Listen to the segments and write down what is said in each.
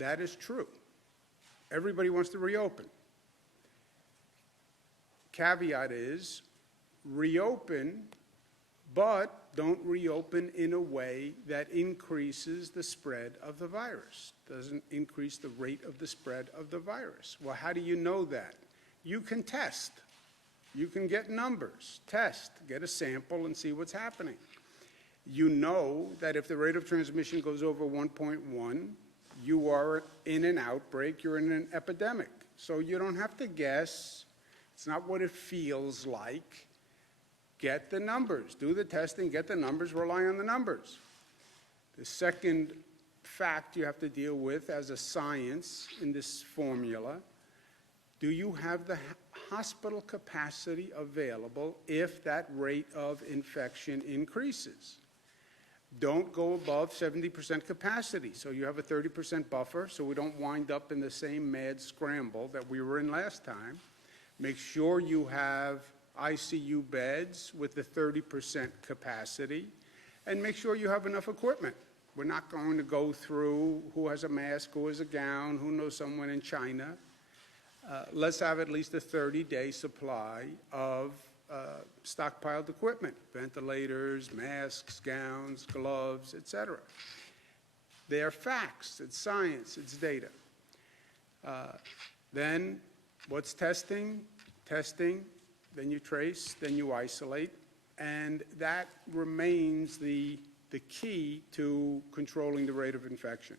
That is true. Everybody wants to reopen. Caveat is, reopen, but don't reopen in a way that increases the spread of the virus, doesn't increase the rate of the spread of the virus. Well, how do you know that? You can test. You can get numbers, test, get a sample, and see what's happening. You know that if the rate of transmission goes over 1.1, you are in an outbreak, you're in an epidemic. So you don't have to guess. It's not what it feels like. Get the numbers, do the testing, get the numbers, rely on the numbers. The second fact you have to deal with as a science in this formula, do you have the hospital capacity available if that rate of infection increases? Don't go above 70% capacity, so you have a 30% buffer, so we don't wind up in the same mad scramble that we were in last time. Make sure you have ICU beds with the 30% capacity, and make sure you have enough equipment. We're not going to go through who has a mask, who has a gown, who knows someone in China. Let's have at least a 30-day supply of stockpiled equipment, ventilators, masks, gowns, gloves, etc. They are facts, it's science, it's data. Then what's testing? Testing, then you trace, then you isolate, and that remains the key to controlling the rate of infection.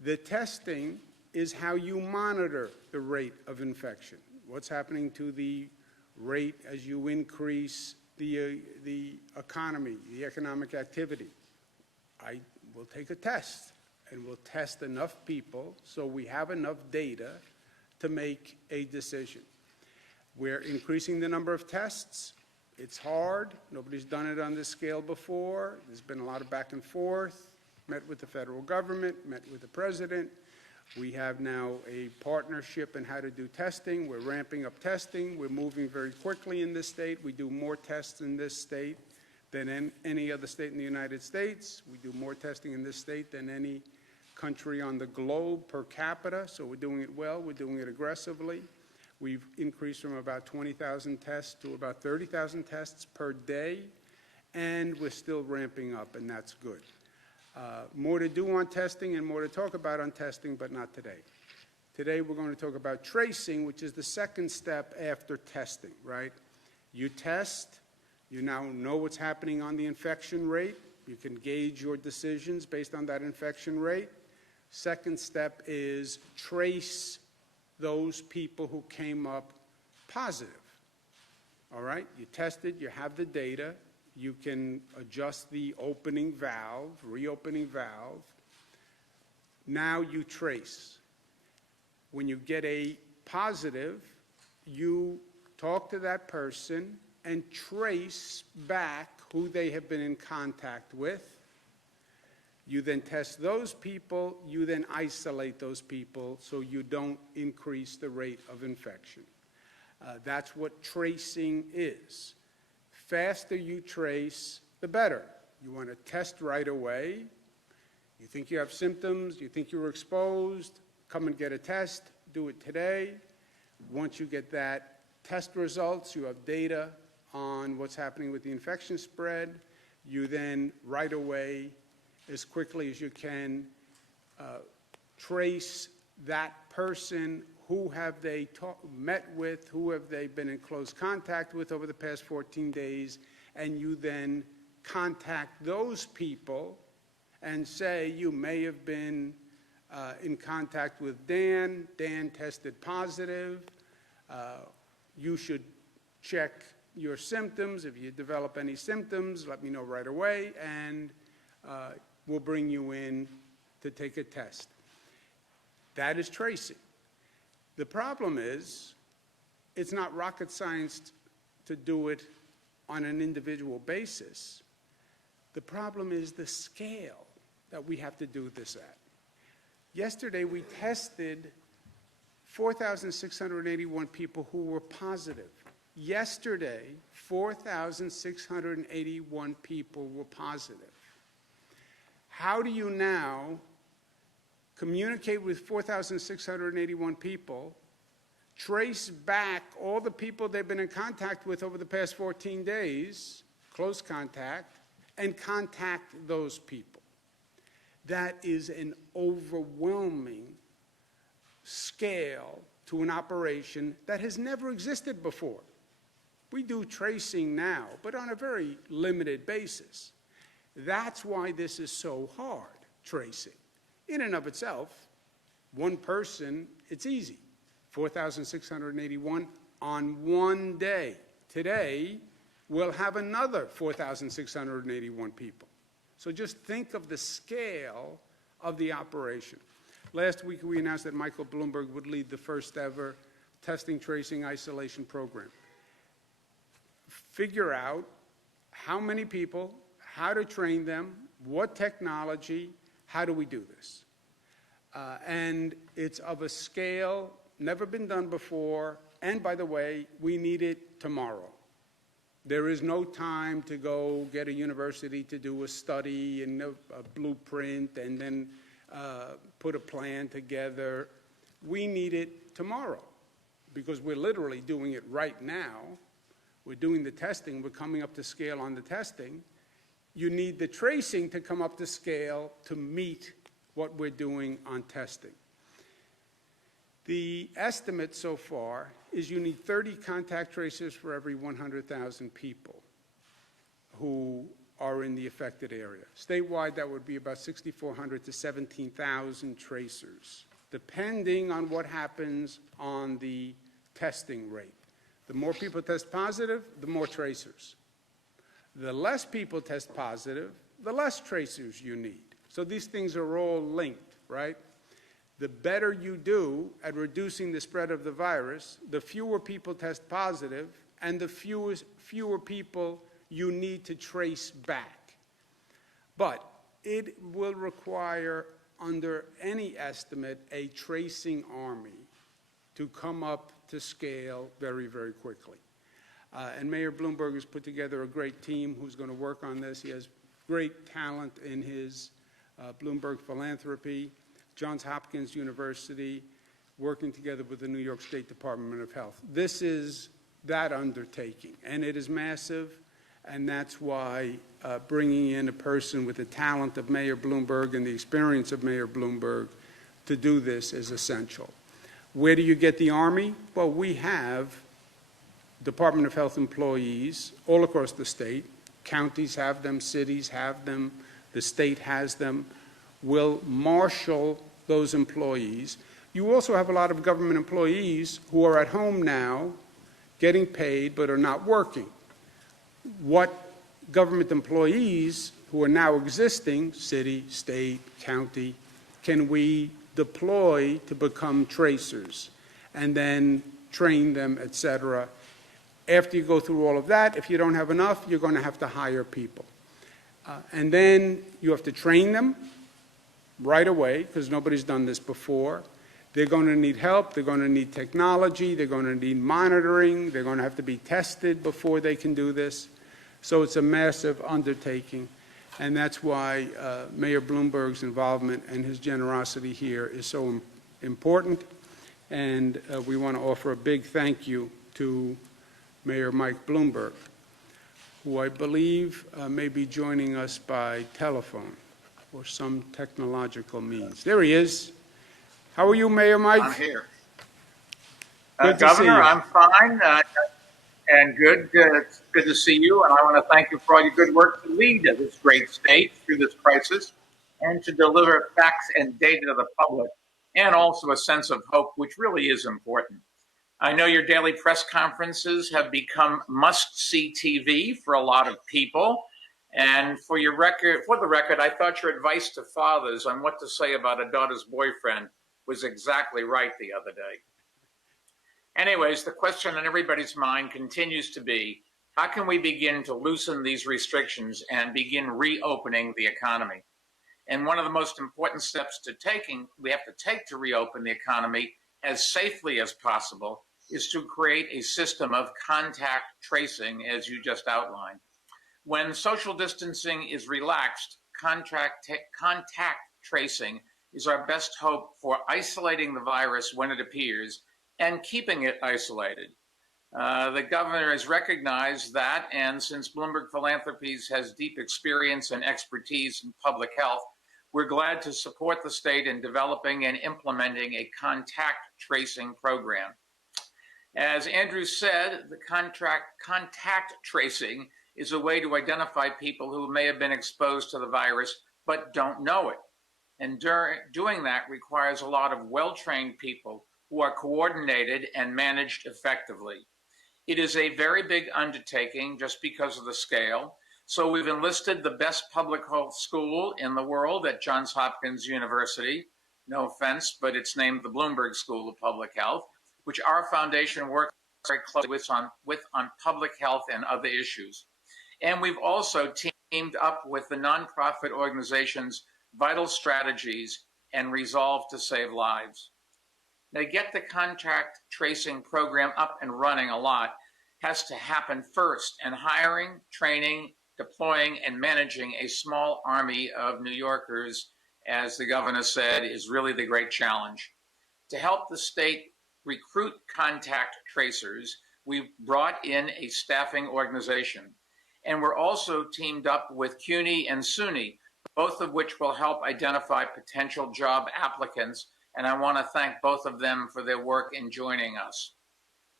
The testing is how you monitor the rate of infection. What's happening to the rate as you increase the economy, the economic activity. I will take a test, and we'll test enough people so we have enough data to make a decision. We're increasing the number of tests. It's hard. Nobody's done it on this scale before. There's been a lot of back and forth. Met with the federal government, met with the president. We have now a partnership in how to do testing. We're ramping up testing. We're moving very quickly in this state. We do more tests in this state than in any other state in the United States. We do more testing in this state than any country on the globe per capita, so we're doing it well. We're doing it aggressively. We've increased from about 20,000 tests to about 30,000 tests per day, and we're still ramping up, and that's good. More to do on testing and more to talk about on testing, but not today. Today we're going to talk about tracing, which is the second step after testing, right? You test, you now know what's happening on the infection rate. You can gauge your decisions based on that infection rate. Second step is trace those people who came up positive, all right? You tested, you have the data. You can adjust the opening valve, reopening valve. Now you trace. When you get a positive, you talk to that person and trace back who they have been in contact with. You then test those people, you then isolate those people so you don't increase the rate of infection. That's what tracing is. Faster you trace, the better. You want to test right away. You think you have symptoms, you think you were exposed, come and get a test, do it today. Once you get that test results, you have data on what's happening with the infection spread. You then right away, as quickly as you can, trace that person. Who have they met with? Who have they been in close contact with over the past 14 days? And you then contact those people and say, you may have been in contact with Dan. Dan tested positive. You should check your symptoms. If you develop any symptoms, let me know right away, and we'll bring you in to take a test. That is tracing. The problem is, it's not rocket science to do it on an individual basis. The problem is the scale that we have to do this at. Yesterday, we tested 4,681 people who were positive. Yesterday, 4,681 people were positive. How do you now communicate with 4,681 people, trace back all the people they've been in contact with over the past 14 days, close contact, and contact those people. That is an overwhelming scale to an operation that has never existed before. We do tracing now, but on a very limited basis. That's why this is so hard, tracing. In and of itself, one person, it's easy. 4,681 on one day. Today, we'll have another 4,681 people. So just think of the scale of the operation. Last week, we announced that Michael Bloomberg would lead the first ever testing, tracing, isolation program. Figure out how many people, how to train them, what technology, how do we do this? And it's of a scale never been done before, and by the way, we need it tomorrow. There is no time to go get a university to do a study and a blueprint and then put a plan together. We need it tomorrow because we're literally doing it right now. We're doing the testing. We're coming up to scale on the testing. You need the tracing to come up to scale to meet what we're doing on testing. The estimate so far is you need 30 contact tracers for every 100,000 people who are in the affected area. Statewide, that would be about 6,400 to 17,000 tracers, depending on what happens on the testing rate. The more people test positive, the more tracers. The less people test positive, the less tracers you need. So these things are all linked, right? The better you do at reducing the spread of the virus, the fewer people test positive, and the fewer people you need to trace back. But it will require, under any estimate, a tracing army to come up to scale very, very quickly. And Mayor Bloomberg has put together a great team who's going to work on this. He has great talent in his Bloomberg Philanthropy, Johns Hopkins University, working together with the New York State Department of Health. This is that undertaking, and it is massive, and that's why bringing in a person with the talent of Mayor Bloomberg and the experience of Mayor Bloomberg to do this is essential. Where do you get the Army? Well, we have Department of Health employees all across the state. Counties have them, cities have them, the state has them. We'll marshal those employees. You also have a lot of government employees who are at home now getting paid but are not working. What government employees who are now existing, city, state, county, can we deploy to become tracers and then train them, et cetera? After you go through all of that, if you don't have enough, you're going to have to hire people. And then you have to train them right away because nobody's done this before. They're going to need help. They're going to need technology. They're going to need monitoring. They're going to have to be tested before they can do this. So it's a massive undertaking. And that's why Mayor Bloomberg's involvement and his generosity here is so important. And we want to offer a big thank you to Mayor Mike Bloomberg, who I believe may be joining us by telephone or some technological means. There he is. How are you, Mayor Mike? I'm here. Good to Governor, see you. I'm fine and good. It's good to see you, and I want to thank you for all your good work to lead this great state through this crisis and to deliver facts and data to the public, and also a sense of hope, which really is important. I know your daily press conferences have become must-see TV for a lot of people. And for the record, I thought your advice to fathers on what to say about a daughter's boyfriend was exactly right the other day. Anyways, the question on everybody's mind continues to be, how can we begin to loosen these restrictions and begin reopening the economy? And one of the most important steps we have to take to reopen the economy as safely as possible is to create a system of contact tracing, as you just outlined. When social distancing is relaxed, contact tracing is our best hope for isolating the virus when it appears and keeping it isolated. The governor has recognized that, and since Bloomberg Philanthropies has deep experience and expertise in public health, we're glad to support the state in developing and implementing a contact tracing program. As Andrew said, the contact tracing is a way to identify people who may have been exposed to the virus but don't know it. And doing that requires a lot of well-trained people who are coordinated and managed effectively. It is a very big undertaking just because of the scale. So we've enlisted the best public health school in the world at Johns Hopkins University. No offense, but it's named the Bloomberg School of Public Health, which our foundation works very closely with on public health and other issues. And we've also teamed up with the nonprofit organizations Vital Strategies and Resolve to Save Lives. Now, to get the contact tracing program up and running a lot has to happen first, and hiring, training, deploying, and managing a small army of New Yorkers, as the governor said, is really the great challenge. To help the state recruit contact tracers, we've brought in a staffing organization. And we're also teamed up with CUNY and SUNY, both of which will help identify potential job applicants. And I want to thank both of them for their work in joining us.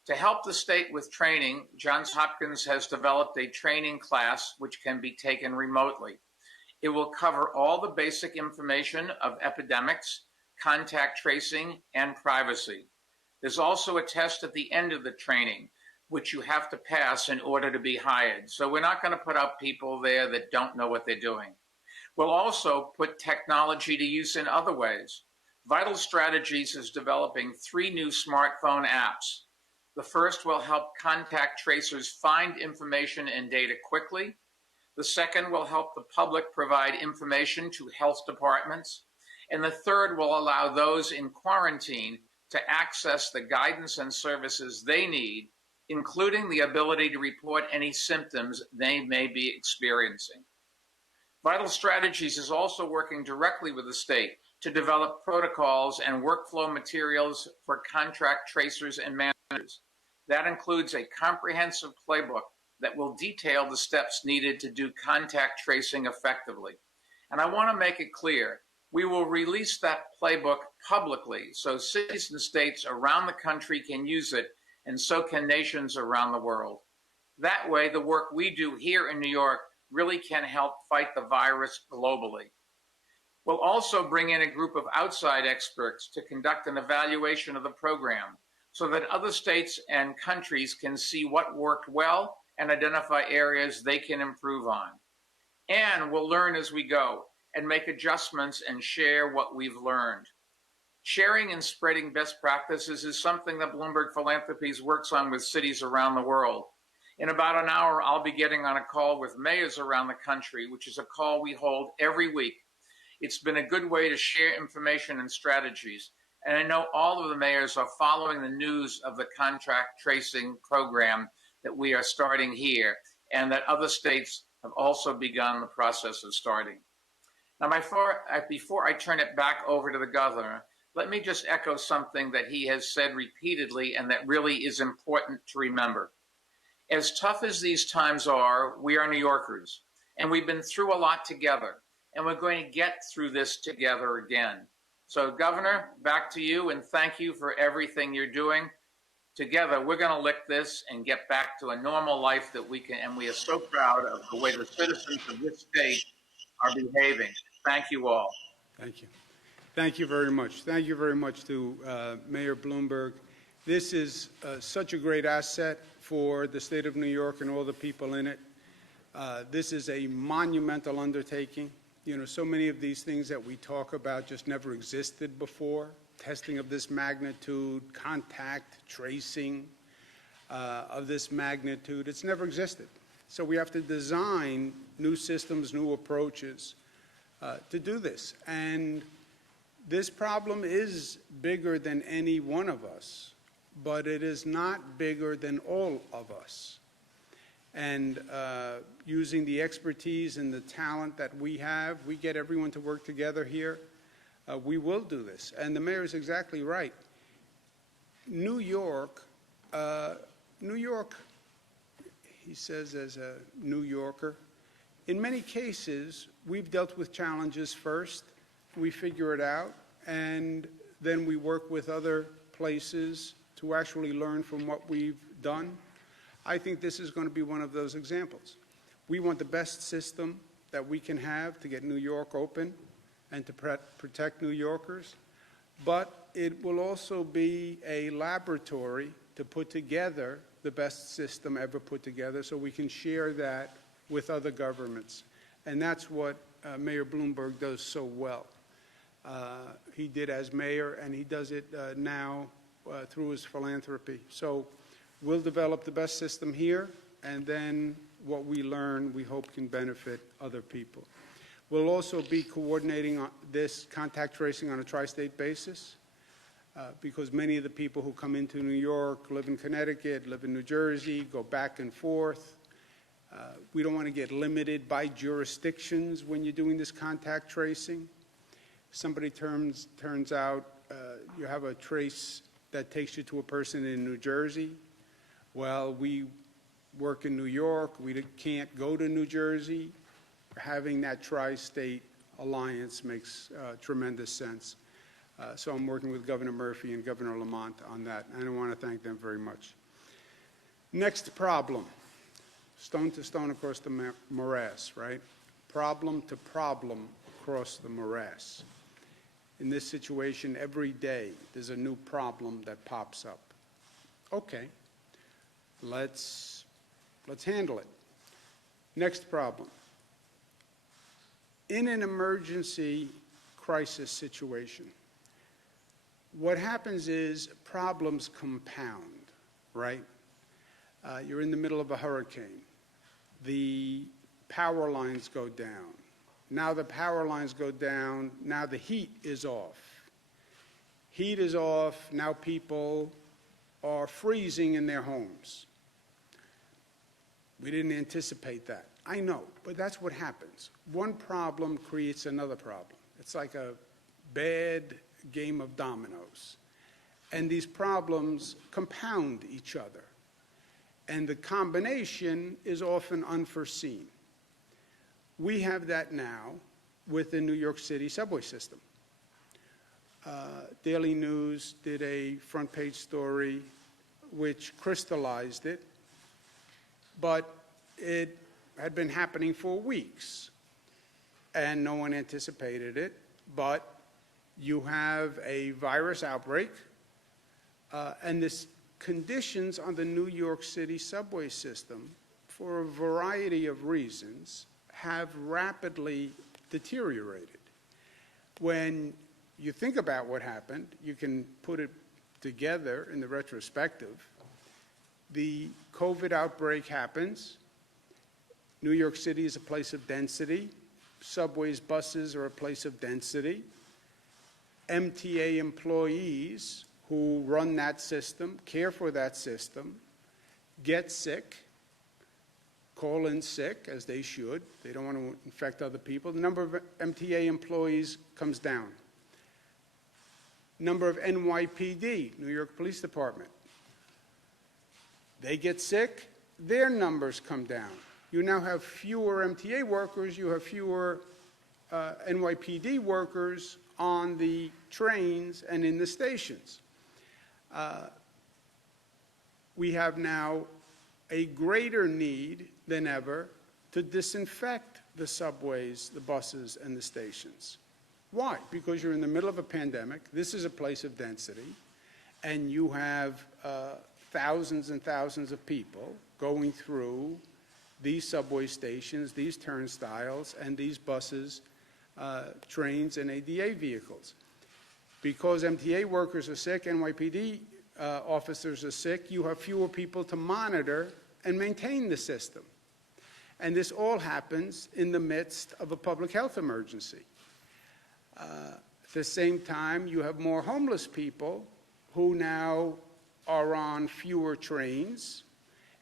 To help the state with training, Johns Hopkins has developed a training class which can be taken remotely. It will cover all the basic information of epidemics, contact tracing, and privacy. There's also a test at the end of the training, which you have to pass in order to be hired. So we're not going to put up people there that don't know what they're doing. We'll also put technology to use in other ways. Vital Strategies is developing 3 new smartphone apps. The first will help contact tracers find information and data quickly. The second will help the public provide information to health departments. And the third will allow those in quarantine to access the guidance and services they need, including the ability to report any symptoms they may be experiencing. Vital Strategies is also working directly with the state to develop protocols and workflow materials for contract tracers and managers. That includes a comprehensive playbook that will detail the steps needed to do contact tracing effectively. And I want to make it clear, we will release that playbook publicly so cities and states around the country can use it, and so can nations around the world. That way, the work we do here in New York really can help fight the virus globally. We'll also bring in a group of outside experts to conduct an evaluation of the program so that other states and countries can see what worked well and identify areas they can improve on. And we'll learn as we go and make adjustments and share what we've learned. Sharing and spreading best practices is something that Bloomberg Philanthropies works on with cities around the world. In about an hour, I'll be getting on a call with mayors around the country, which is a call we hold every week. It's been a good way to share information and strategies. And I know all of the mayors are following the news of the contract tracing program that we are starting here, and that other states have also begun the process of starting. Now, before I turn it back over to the governor, let me just echo something that he has said repeatedly and that really is important to remember. As tough as these times are, we are New Yorkers, and we've been through a lot together, and we're going to get through this together again. So, Governor, back to you, and thank you for everything you're doing. Together, we're going to lick this and get back to a normal life that we can, and we are so proud of the way the citizens of this state are behaving. Thank you all. Thank you. Thank you very much. Thank you very much to Mayor Bloomberg. This is such a great asset for the state of New York and all the people in it. This is a monumental undertaking. You know, so many of these things that we talk about just never existed before. Testing of this magnitude, contact tracing of this magnitude, it's never existed. So we have to design new systems, new approaches to do this. And this problem is bigger than any one of us, but it is not bigger than all of us. And using the expertise and the talent that we have, we get everyone to work together here. we will do this. And the mayor is exactly right. New York, he says as a New Yorker, in many cases, we've dealt with challenges first, we figure it out, and then we work with other places to actually learn from what we've done. I think this is going to be one of those examples. We want the best system that we can have to get New York open and to protect New Yorkers, but it will also be a laboratory to put together the best system ever put together so we can share that with other governments. And that's what Mayor Bloomberg does so well. He did as mayor, and he does it now through his philanthropy. So we'll develop the best system here, and then what we learn, we hope, can benefit other people. We'll also be coordinating this contact tracing on a tri-state basis because many of the people who come into New York live in Connecticut, live in New Jersey, go back and forth. We don't want to get limited by jurisdictions when you're doing this contact tracing. Somebody turns out you have a trace that takes you to a person in New Jersey. Well, we work in New York. We can't go to New Jersey. Having that tri-state alliance makes tremendous sense. So I'm working with Governor Murphy and Governor Lamont on that, and I want to thank them very much. Next problem, stone to stone across the morass, right? Problem to problem across the morass. In this situation, every day there's a new problem that pops up. Okay, let's handle it. Next problem. In an emergency crisis situation, what happens is problems compound, right? You're in the middle of a hurricane. The power lines go down. Now the power lines go down. Now the heat is off. Heat is off. Now people are freezing in their homes. We didn't anticipate that. I know, but that's what happens. One problem creates another problem. It's like a bad game of dominoes. And these problems compound each other. And the combination is often unforeseen. We have that now with the New York City subway system. Daily News did a front page story which crystallized it, but it had been happening for weeks, and no one anticipated it. But you have a virus outbreak, and this conditions on the New York City subway system, for a variety of reasons, have rapidly deteriorated. When you think about what happened, you can put it together in the retrospective. The COVID outbreak happens. New York City is a place of density. Subways, buses are a place of density. MTA employees who run that system, care for that system, get sick, call in sick, as they should. They don't want to infect other people. The number of MTA employees comes down. Number of NYPD, New York Police Department. They get sick, their numbers come down. You now have fewer MTA workers, you have fewer NYPD workers on the trains and in the stations. We have now a greater need than ever to disinfect the subways, the buses, and the stations. Why? Because you're in the middle of a pandemic. This is a place of density, and you have thousands and thousands of people going through these subway stations, these turnstiles, and these buses, trains, and ADA vehicles. Because MTA workers are sick, NYPD officers are sick, you have fewer people to monitor and maintain the system. And this all happens in the midst of a public health emergency. At the same time, you have more homeless people who now are on fewer trains,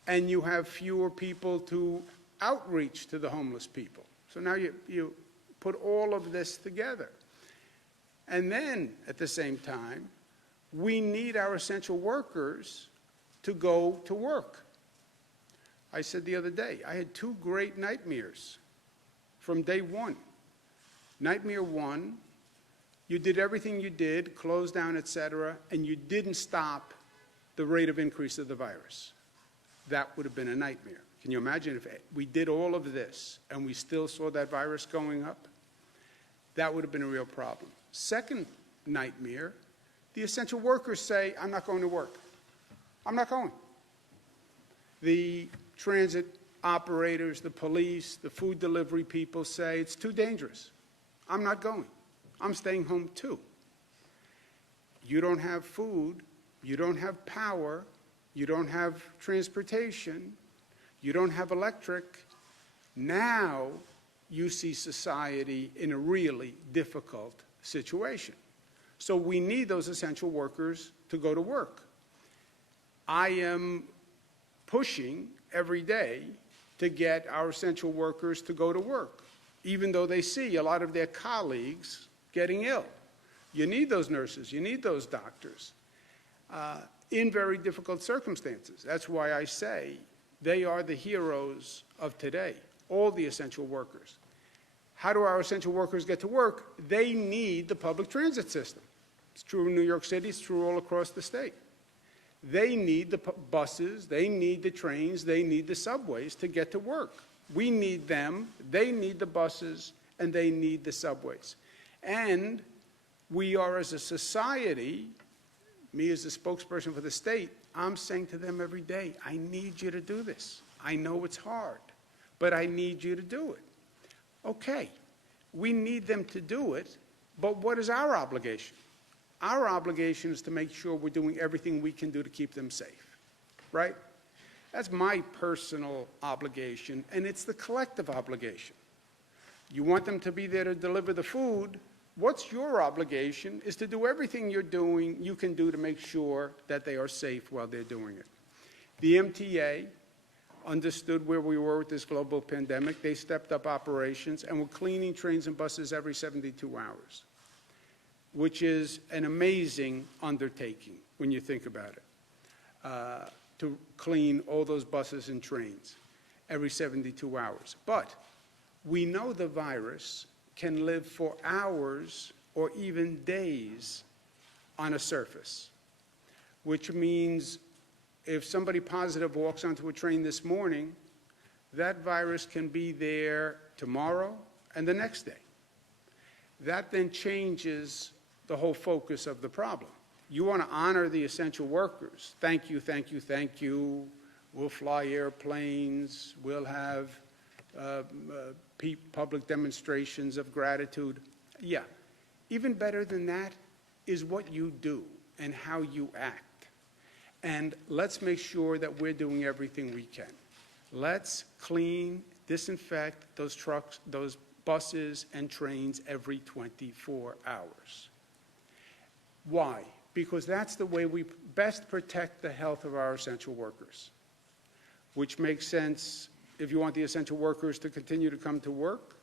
and you have fewer people to outreach to the homeless people. So now you put all of this together. And then, at the same time, we need our essential workers to go to work. I said the other day, I had two great nightmares from day one. Nightmare one, you did everything you did, closed down, etc., and you didn't stop the rate of increase of the virus. That would have been a nightmare. Can you imagine if we did all of this and we still saw that virus going up? That would have been a real problem. Second nightmare, the essential workers say, I'm not going to work. I'm not going. The transit operators, the police, the food delivery people say, it's too dangerous. I'm not going. I'm staying home too. You don't have food, you don't have power, you don't have transportation, you don't have electric. Now you see society in a really difficult situation. So we need those essential workers to go to work. I am pushing every day to get our essential workers to go to work, even though they see a lot of their colleagues getting ill. You need those nurses, you need those doctors in very difficult circumstances. That's why I say they are the heroes of today, all the essential workers. How do our essential workers get to work? They need the public transit system. It's true in New York City, it's true all across the state. They need the buses, they need the trains, they need the subways to get to work. We need them, they need the buses, and they need the subways. And we are, as a society, me as a spokesperson for the state, I'm saying to them every day, I need you to do this. I know it's hard, but I need you to do it. Okay, we need them to do it, but what is our obligation? Our obligation is to make sure we're doing everything we can do to keep them safe, right? That's my personal obligation, and it's the collective obligation. You want them to be there to deliver the food. What's your obligation is to do everything you can do to make sure that they are safe while they're doing it. The MTA understood where we were with this global pandemic. They stepped up operations and were cleaning trains and buses every 72 hours, which is an amazing undertaking when you think about it, to clean all those buses and trains every 72 hours. But we know the virus can live for hours or even days on a surface, which means if somebody positive walks onto a train this morning, that virus can be there tomorrow and the next day. That then changes the whole focus of the problem. You want to honor the essential workers. Thank you, thank you, thank you. We'll fly airplanes. We'll have public demonstrations of gratitude. Yeah. Even better than that is what you do and how you act. And let's make sure that we're doing everything we can. Let's clean, disinfect those trucks, those buses and trains every 24 hours. Why? Because that's the way we best protect the health of our essential workers, which makes sense if you want the essential workers to continue to come to work.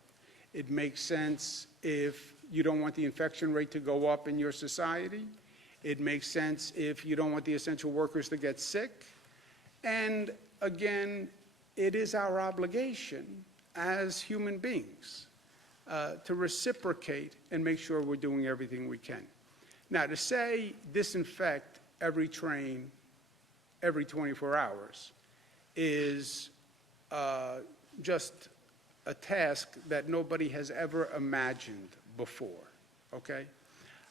It makes sense if you don't want the infection rate to go up in your society. It makes sense if you don't want the essential workers to get sick. And again, it is our obligation as human beings to reciprocate and make sure we're doing everything we can. Now, to say disinfect every train every 24 hours is just a task that nobody has ever imagined before, okay?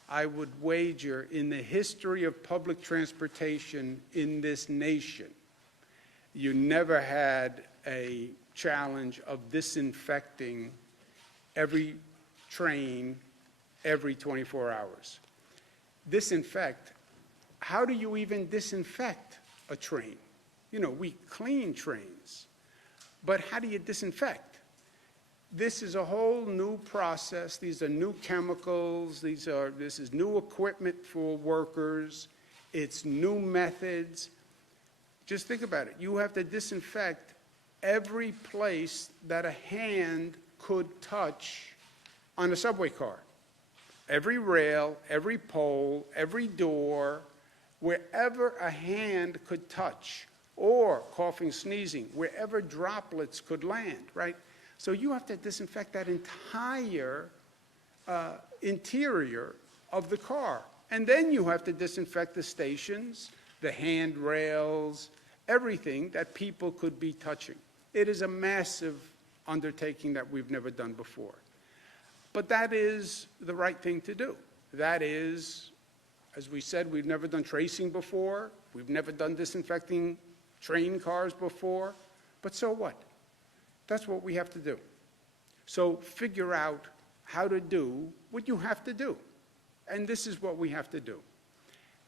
I would wager in the history of public transportation in this nation, you never had a challenge of disinfecting every train every 24 hours. Disinfect, how do you even disinfect a train? You know, we clean trains, but how do you disinfect? This is a whole new process. These are new chemicals. This is new equipment for workers. It's new methods. Just think about it. You have to disinfect every place that a hand could touch on a subway car. every rail, every pole, every door, wherever a hand could touch, or coughing, sneezing, wherever droplets could land, right? So you have to disinfect that entire interior of the car. And then you have to disinfect the stations, the handrails, everything that people could be touching. It is a massive undertaking that we've never done before. But that is the right thing to do. That is, as we said, we've never done tracing before. We've never done disinfecting train cars before. But so what? That's what we have to do. So figure out how to do what you have to do. And this is what we have to do.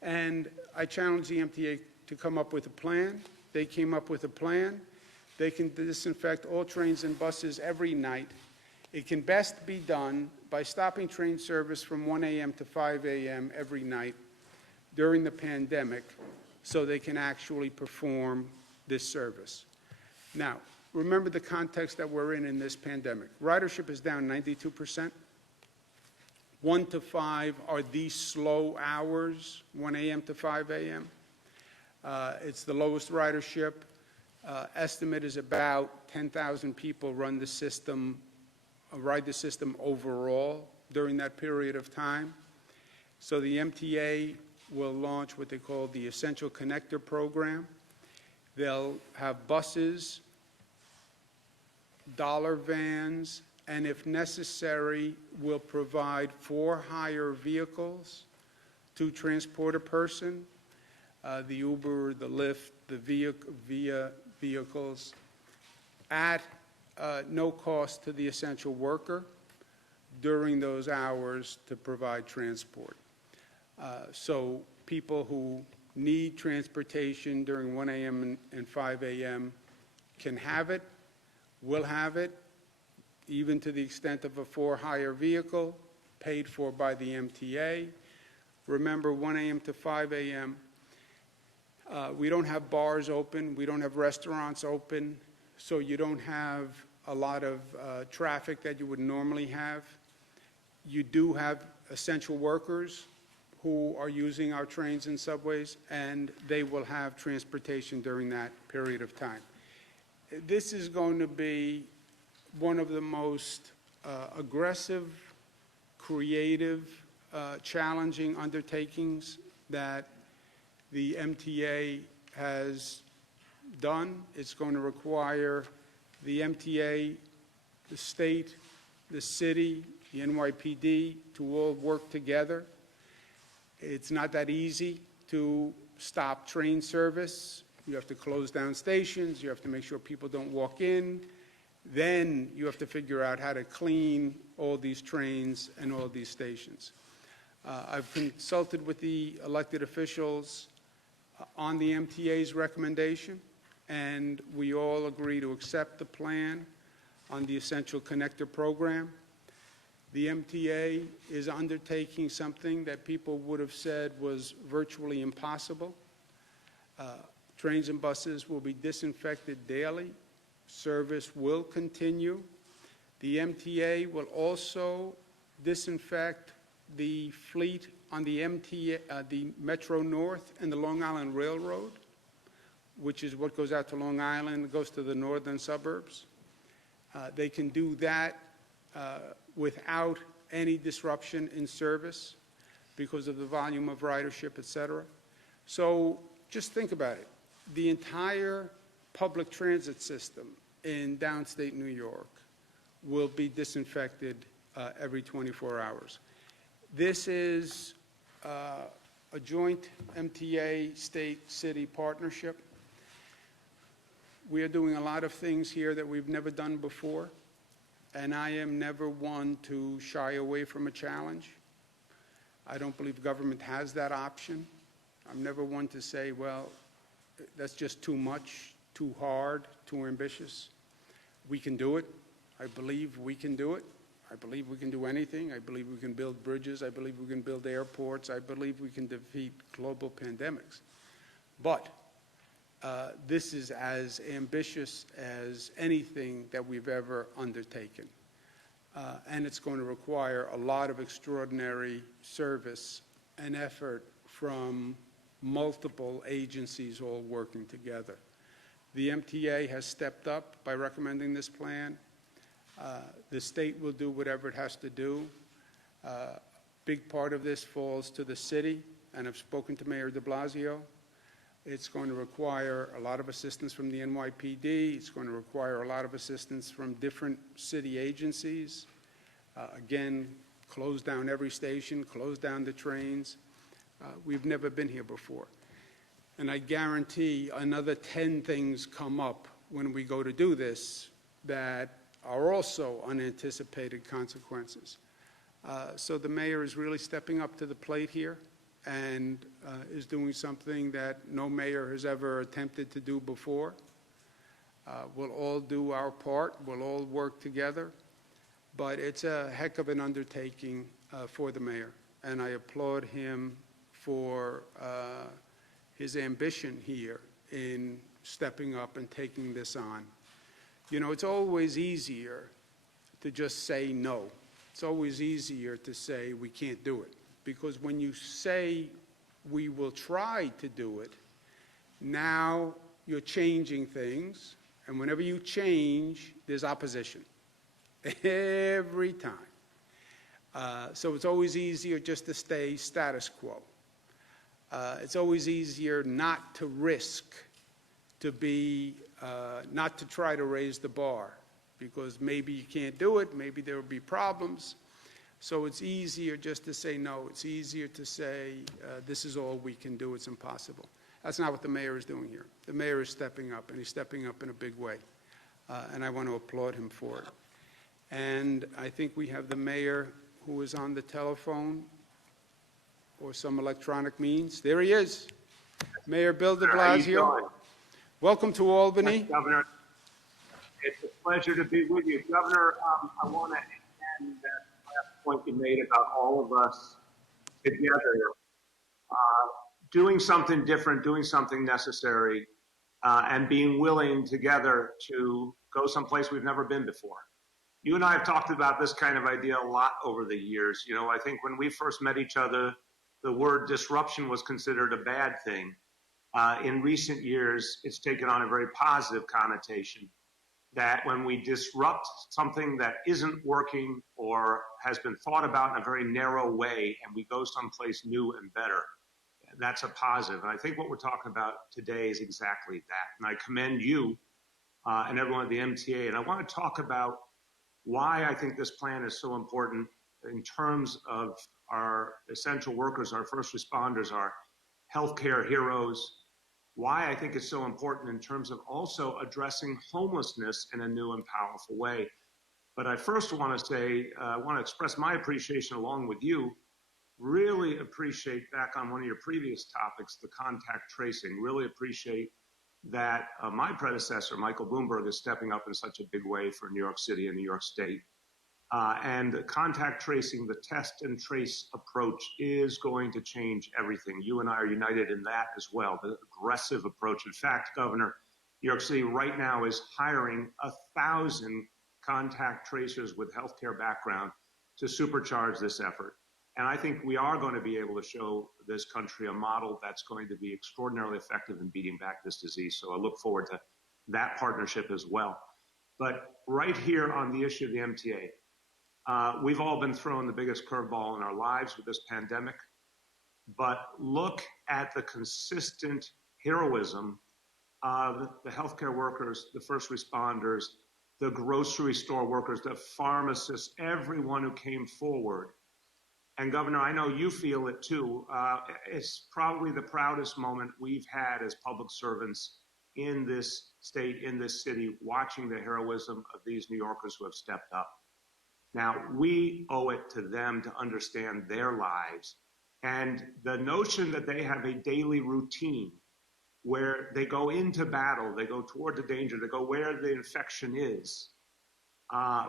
And I challenged the MTA to come up with a plan. They came up with a plan. They can disinfect all trains and buses every night. It can best be done by stopping train service from 1 a.m. to 5 a.m. every night during the pandemic so they can actually perform this service. Now, remember the context that we're in this pandemic. Ridership is down 92%. 1 to 5 are these slow hours, 1 a.m. to 5 a.m. It's the lowest ridership. Estimate is about 10,000 people ride the system overall during that period of time. So the MTA will launch what they call the Essential Connector Program. They'll have buses, dollar vans, and if necessary, will provide for-hire vehicles to transport a person, the Uber, the Lyft, the Via vehicles, at no cost to the essential worker during those hours to provide transport. So people who need transportation during 1 a.m. and 5 a.m. can have it, will have it, even to the extent of a for-hire vehicle paid for by the MTA. Remember, 1 a.m. to 5 a.m., we don't have bars open, we don't have restaurants open, so you don't have a lot of traffic that you would normally have. You do have essential workers who are using our trains and subways, and they will have transportation during that period of time. This is going to be one of the most aggressive, creative, challenging undertakings that the MTA has done. It's going to require the MTA, the state, the city, the NYPD to all work together. It's not that easy to stop train service. You have to close down stations. You have to make sure people don't walk in. Then you have to figure out how to clean all these trains and all these stations. I've consulted with the elected officials on the MTA's recommendation, and we all agree to accept the plan on the Essential Connector Program. The MTA is undertaking something that people would have said was virtually impossible. Trains and buses will be disinfected daily. Service will continue. The MTA will also disinfect the fleet on the the Metro North and the Long Island Railroad, which is what goes out to Long Island, goes to the northern suburbs. They can do that without any disruption in service because of the volume of ridership, et cetera. So just think about it. The entire public transit system in downstate New York will be disinfected every 24 hours. This is a joint MTA state-city partnership. We are doing a lot of things here that we've never done before, and I am never one to shy away from a challenge. I don't believe government has that option. I'm never one to say, well, that's just too much, too hard, too ambitious. We can do it. I believe we can do it. I believe we can do anything. I believe we can build bridges. I believe we can build airports. I believe we can defeat global pandemics. But this is as ambitious as anything that we've ever undertaken. and it's going to require a lot of extraordinary service and effort from multiple agencies all working together. The MTA has stepped up by recommending this plan. The state will do whatever it has to do. Big part of this falls to the city, and I've spoken to Mayor de Blasio. It's going to require a lot of assistance from the NYPD. It's going to require a lot of assistance from different city agencies. Again, close down every station, close down the trains. We've never been here before. And I guarantee another 10 things come up when we go to do this that are also unanticipated consequences. So the mayor is really stepping up to the plate here and is doing something that no mayor has ever attempted to do before. We'll all do our part. We'll all work together. But it's a heck of an undertaking for the mayor, and I applaud him for his ambition here in stepping up and taking this on. You know, it's always easier to just say no. It's always easier to say we can't do it, because when you say we will try to do it, now you're changing things, and whenever you change, there's opposition. Every time. So it's always easier just to stay status quo. It's always easier not to risk, to be, not to try to raise the bar, because maybe you can't do it, maybe there will be problems. So it's easier just to say no. It's easier to say this is all we can do, it's impossible. That's not what the mayor is doing here. The mayor is stepping up, and he's stepping up in a big way. And I want to applaud him for it. And I think we have the mayor who is on the telephone or some electronic means. There he is, Mayor Bill de Blasio. Welcome to Albany. Thanks, Governor. It's a pleasure to be with you. Governor, I want to end that last point you made about all of us together, doing something different, doing something necessary, and being willing together to go someplace we've never been before. You and I have talked about this kind of idea a lot over the years. You know, I think when we first met each other, the word disruption was considered a bad thing. In recent years, it's taken on a very positive connotation, that when we disrupt something that isn't working or has been thought about in a very narrow way and we go someplace new and better, that's a positive. And I think what we're talking about today is exactly that. And I commend you and everyone at the MTA. And I want to talk about why I think this plan is so important in terms of our essential workers, our first responders, our healthcare heroes, why I think it's so important in terms of also addressing homelessness in a new and powerful way. But I first want to say, I want to express my appreciation along with you, really appreciate, back on one of your previous topics, the contact tracing, really appreciate that my predecessor, Michael Bloomberg, is stepping up in such a big way for New York City and New York State. And the contact tracing, the test and trace approach is going to change everything. You and I are united in that as well, the aggressive approach. In fact, Governor, New York City right now is hiring 1,000 contact tracers with healthcare background to supercharge this effort. And I think we are going to be able to show this country a model that's going to be extraordinarily effective in beating back this disease. So I look forward to that partnership as well. But right here on the issue of the MTA, we've all been thrown the biggest curveball in our lives with this pandemic. But look at the consistent heroism of the healthcare workers, the first responders, the grocery store workers, the pharmacists, everyone who came forward. And Governor, I know you feel it too. It's probably the proudest moment we've had as public servants in this state, in this city, watching the heroism of these New Yorkers who have stepped up. Now, we owe it to them to understand their lives. And the notion that they have a daily routine where they go into battle, they go toward the danger, they go where the infection is,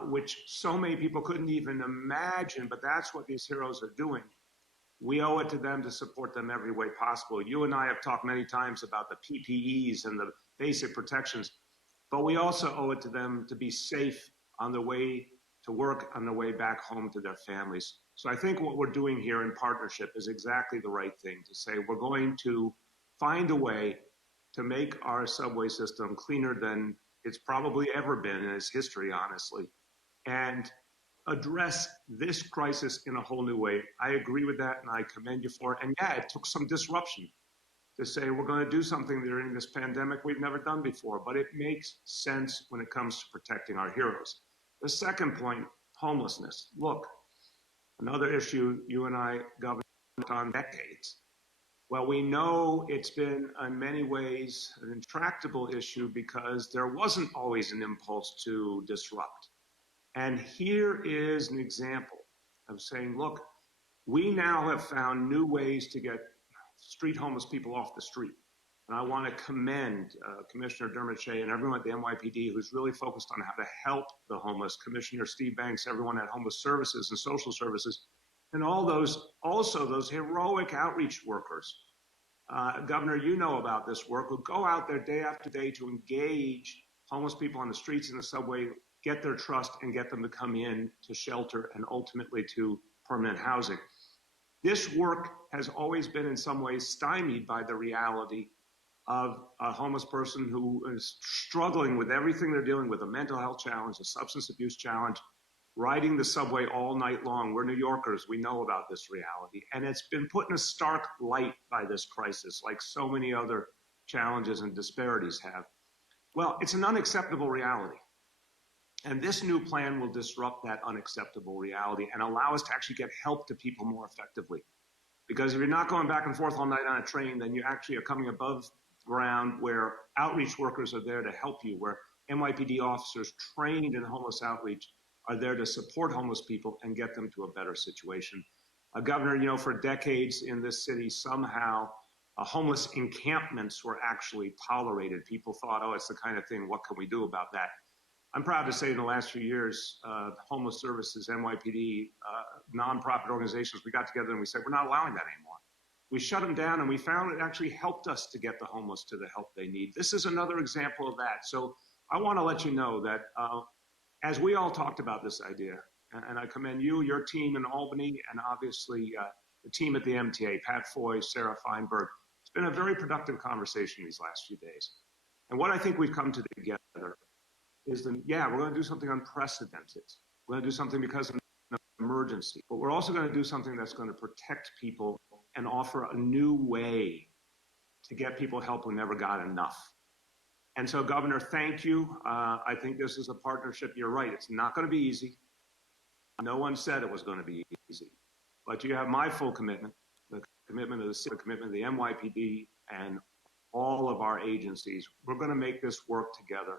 which so many people couldn't even imagine, but that's what these heroes are doing. We owe it to them to support them every way possible. You and I have talked many times about the PPEs and the basic protections, but we also owe it to them to be safe on the way to work on their way back home to their families. So I think what we're doing here in partnership is exactly the right thing to say. We're going to find a way to make our subway system cleaner than it's probably ever been in its history, honestly, and address this crisis in a whole new way. I agree with that, and I commend you for it. And yeah, it took some disruption to say we're going to do something during this pandemic we've never done before, but it makes sense when it comes to protecting our heroes. The second point, homelessness. Look, another issue you and I, Governor, on decades. Well, we know it's been in many ways an intractable issue because there wasn't always an impulse to disrupt. And here is an example of saying, look, we now have found new ways to get street homeless people off the street. And I want to commend Commissioner Dermot Shea and everyone at the NYPD who's really focused on how to help the homeless, Commissioner Steve Banks, everyone at Homeless Services and Social Services, and all those, also those heroic outreach workers. Governor, you know about this work, who go out there day after day to engage homeless people on the streets and the subway, get their trust and get them to come in to shelter and ultimately to permanent housing. This work has always been in some ways stymied by the reality of a homeless person who is struggling with everything they're dealing with, a mental health challenge, a substance abuse challenge, riding the subway all night long. We're New Yorkers, we know about this reality. And it's been put in a stark light by this crisis, like so many other challenges and disparities have. Well, it's an unacceptable reality. And this new plan will disrupt that unacceptable reality and allow us to actually get help to people more effectively. Because if you're not going back and forth all night on a train, then you actually are coming above ground where outreach workers are there to help you, where NYPD officers trained in homeless outreach are there to support homeless people and get them to a better situation. Governor, you know, for decades in this city, somehow homeless encampments were actually tolerated. People thought, oh, it's the kind of thing, what can we do about that? I'm proud to say in the last few years, Homeless Services, NYPD, nonprofit organizations, we got together and we said, we're not allowing that anymore. We shut them down and we found it actually helped us to get the homeless to the help they need. This is another example of that. So I want to let you know that as we all talked about this idea, and I commend you, your team in Albany, and obviously the team at the MTA, Pat Foy, Sarah Feinberg, it's been a very productive conversation these last few days. And what I think we've come to together is that, yeah, we're going to do something unprecedented. We're going to do something because of an emergency, but we're also going to do something that's going to protect people and offer a new way to get people help who never got enough. And so, Governor, thank you. I think this is a partnership. You're right. It's not going to be easy. No one said it was going to be easy. But you have my full commitment, the commitment of the city, the commitment of the NYPD, and all of our agencies. We're going to make this work together.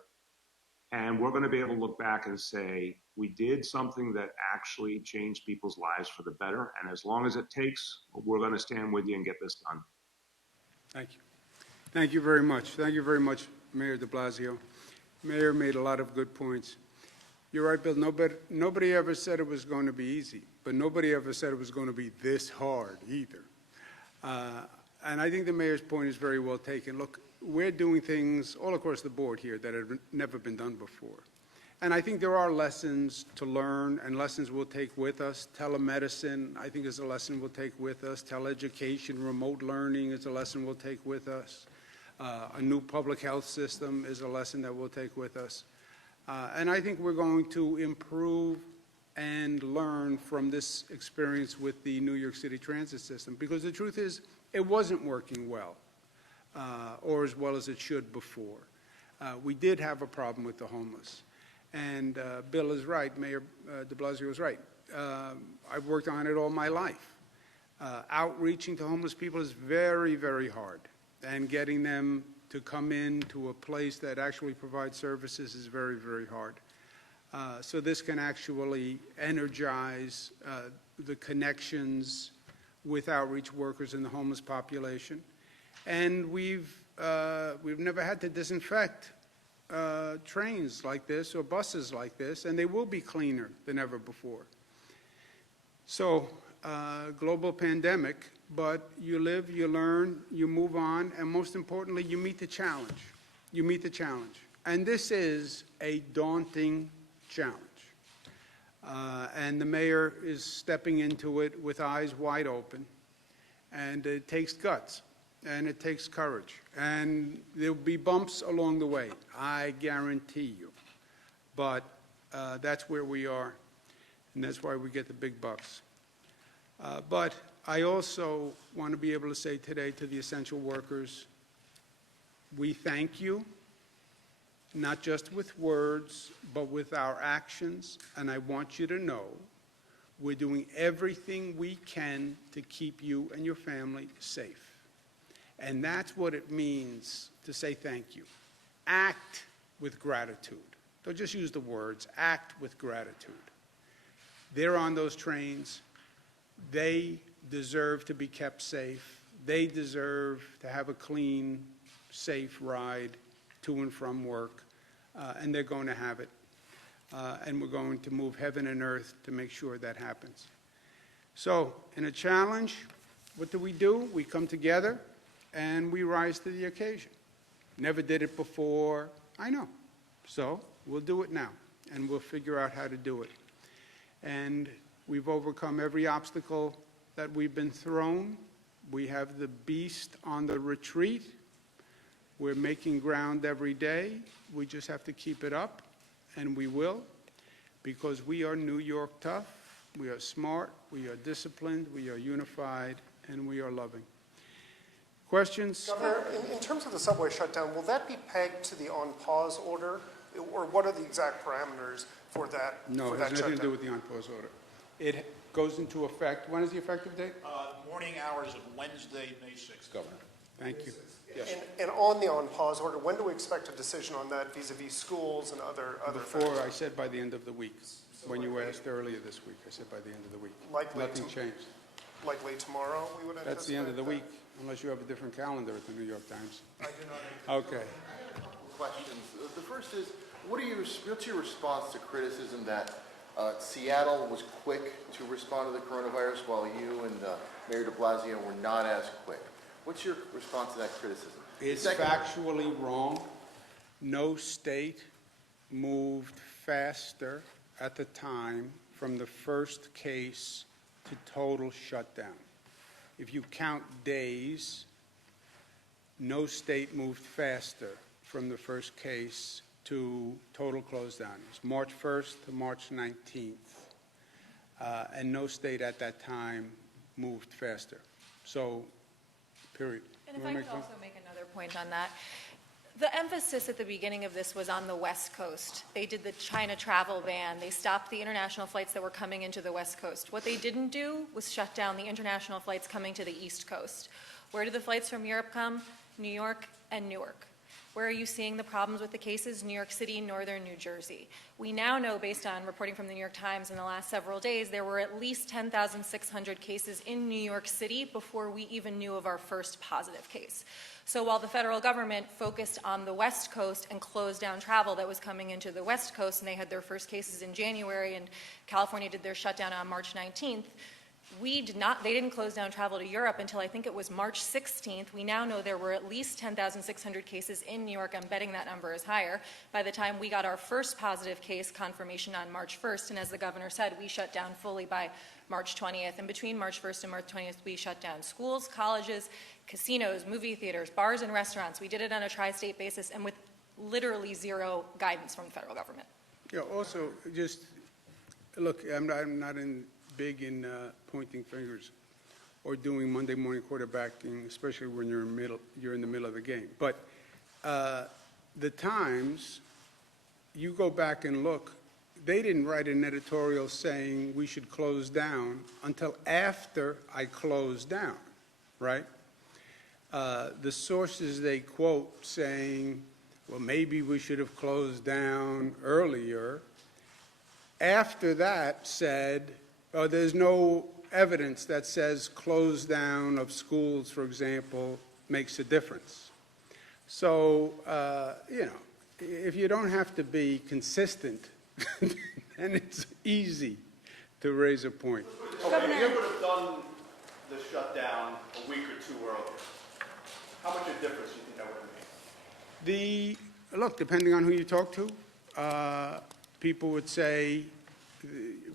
And we're going to be able to look back and say, we did something that actually changed people's lives for the better. And as long as it takes, we're going to stand with you and get this done. Thank you. Thank you very much. Thank you very much, Mayor de Blasio. Mayor made a lot of good points. You're right, Bill. Nobody ever said it was going to be easy, but nobody ever said it was going to be this hard either. And I think the mayor's point is very well taken. Look, we're doing things all across the board here that have never been done before. And I think there are lessons to learn and lessons we'll take with us. Telemedicine, I think, is a lesson we'll take with us. Teleeducation, remote learning is a lesson we'll take with us. A new public health system is a lesson that we'll take with us. And I think we're going to improve and learn from this experience with the New York City transit system, because the truth is it wasn't working well. Or as well as it should before. We did have a problem with the homeless. And Bill is right, Mayor de Blasio is right. I've worked on it all my life. Outreaching to homeless people is very, very hard. And getting them to come in to a place that actually provides services is very, very hard. So this can actually energize the connections with outreach workers in the homeless population. And we've never had to disinfect trains like this or buses like this, and they will be cleaner than ever before. So, global pandemic, but you live, you learn, you move on, and most importantly, you meet the challenge. You meet the challenge. And this is a daunting challenge. And the mayor is stepping into it with eyes wide open. And it takes guts, and it takes courage. And there'll be bumps along the way, I guarantee you. But that's where we are, and that's why we get the big bucks. But I also want to be able to say today to the essential workers, we thank you, not just with words, but with our actions. And I want you to know we're doing everything we can to keep you and your family safe. And that's what it means to say thank you. Act with gratitude. Don't just use the words, act with gratitude. They're on those trains. They deserve to be kept safe. They deserve to have a clean, safe ride to and from work, and they're going to have it. And we're going to move heaven and earth to make sure that happens. So, in a challenge, what do? We come together and we rise to the occasion. Never did it before, I know. So, we'll do it now, and we'll figure out how to do it. And we've overcome every obstacle that we've been thrown. We have the beast on the retreat. We're making ground every day. We just have to keep it up. And we will, because we are New York tough, we are smart, we are disciplined, we are unified, and we are loving. Questions? Governor, in terms of the subway shutdown, will that be pegged to the on-pause order, or what are the exact parameters for that? No, it has nothing to do with the on-pause order. It goes into effect, when is the effective date? Morning hours of Wednesday, May 6th. Governor, thank you. Yes. And on the on-pause order, when do we expect a decision on that vis-a-vis schools and other Before, factors? I said by the end of the week. When you asked earlier this week, I said by the end of the week. Likely Nothing changed. Likely tomorrow, we would anticipate? That's the end of the week, unless you have a different calendar at the New York Times. I do not. Okay. Questions. The first is, what's your response to criticism that Seattle was quick to respond to the coronavirus while you and Mayor de Blasio were not as quick? What's your response to that criticism? It's factually wrong. No state moved faster at the time from the first case to total shutdown. If you count days, no state moved faster from the first case to total close down. It was March 1st to March 19th. And no state at that time moved faster. So, period. And if I could also make another point on that. The emphasis at the beginning of this was on the West Coast. They did the China travel ban. They stopped the international flights that were coming into the West Coast. What they didn't do was shut down the international flights coming to the East Coast. Where do the flights from Europe come? New York and Newark. Where are you seeing the problems with the cases? New York City, northern New Jersey. We now know, based on reporting from the New York Times in the last several days, there were at least 10,600 cases in New York City before we even knew of our first positive case. So while the federal government focused on the West Coast and closed down travel that was coming into the West Coast, and they had their first cases in January, and California did their shutdown on March 19th, they didn't close down travel to Europe until I think it was March 16th. We now know there were at least 10,600 cases in New York. I'm betting that number is higher. By the time we got our first positive case confirmation on March 1st, and as the governor said, we shut down fully by March 20th. And between March 1st and March 20th, we shut down schools, colleges, casinos, movie theaters, bars, and restaurants. We did it on a tri-state basis and with literally zero guidance from the federal government. Yeah, also, just, look, I'm not big in pointing fingers or doing Monday morning quarterbacking, especially when you're in the middle of the game. But the Times, you go back and look, they didn't write an editorial saying we should close down until after I closed down, right? The sources they quote saying, well, maybe we should have closed down earlier, after that said, there's no evidence that says close down of schools, for example, makes a difference. So, if you don't have to be consistent, then it's easy to raise a point. Okay, if you would have done the shutdown a week or two earlier, how much of a difference do you think that would have made? Look, depending on who you talk to, people would say